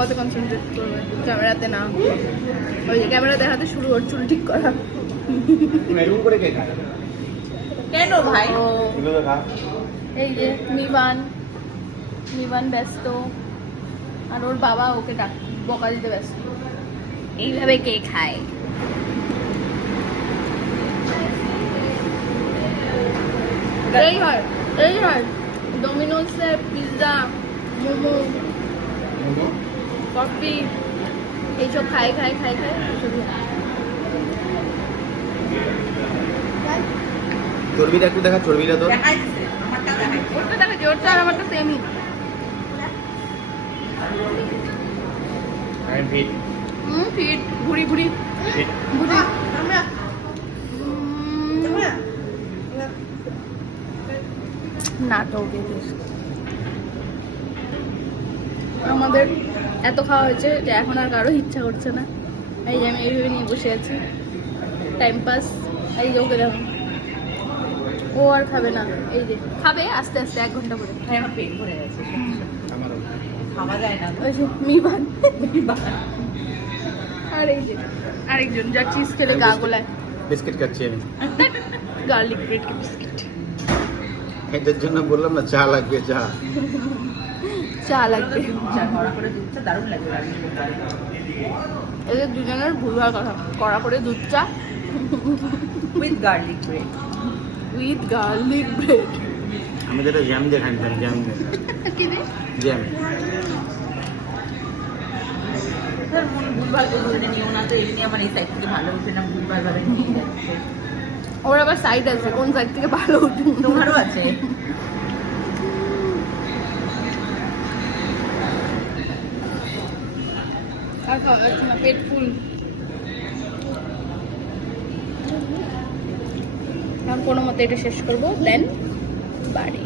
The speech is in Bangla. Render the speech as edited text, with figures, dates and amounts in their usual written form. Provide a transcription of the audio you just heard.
খাওয়াতে কনসেন্ট্রেট করবে, ক্যামেরাতে না। ওই যে ক্যামেরা দেখাতে শুরু ওর চুল ঠিক করা। এরকম করে কে খায়? কেন ভাই? ও এগুলো তো খা। এই যে মিবান ব্যস্ত, আর ওর বাবা ওকে বকা দিতে ব্যস্ত। এইভাবে কে খায়? এই হয় ডোমিনোসের পিৎজা, মোমো, কফি এইসব খাই এসবই। চর্বিটা একটু দেখা, চর্বিটা তো দেখাইছে, আমারটা দেখাইছে। ওরটা দেখাচ্ছি, ওরটা আর আমারটা সেমই। ফিট ফিট ঘুরি ঘুরি ফিট ঘুরি। নাটক আমাদের এত খাওয়া হয়েছে যে এখন আর কারো ইচ্ছা করছে না। এই যে আমি এইভাবে নিয়ে বসে আছি, টাইম পাস। এই যে ওকে দেখো, ও আর খাবে না। এই যে খাবে আস্তে আস্তে 1 ঘন্টা করে। ভাই আমার পেট ভরে গেছে। আমারও। খাওয়া যায় না। ওই যে মিবান আর এই যে আরেকজন যা চিজ খেলে গা গোলায়, বিস্কিট খাচ্ছি আমি। Garlic bread biscuit. এদের জন্য বললাম না চা লাগবে, চা। চা লাগবে। চা করা করে দুধটা দারুণ লাগে। এদের দুজনের ভুল হওয়ার কথা, কড়া করে দুধ চা with garlic bread. With garlic bread. আমি যেটা জ্যাম দিয়ে খাইছিলাম, জ্যাম দিয়ে কি রে? জ্যাম। স্যার ভুলভাল করে নিও না তো, এই নিয়ে আমার এই সাইড থেকে ভালো হচ্ছে না, ভুলভাল ভাবে নিয়ে যাচ্ছে। ওর আবার সাইড আছে, কোন সাইড থেকে ভালো উঠে? তোমারও আছে। আর খাওয়া যাচ্ছে না, পেট ফুল। এখন কোনো মতে এটা শেষ করবো, দেন বাড়ি।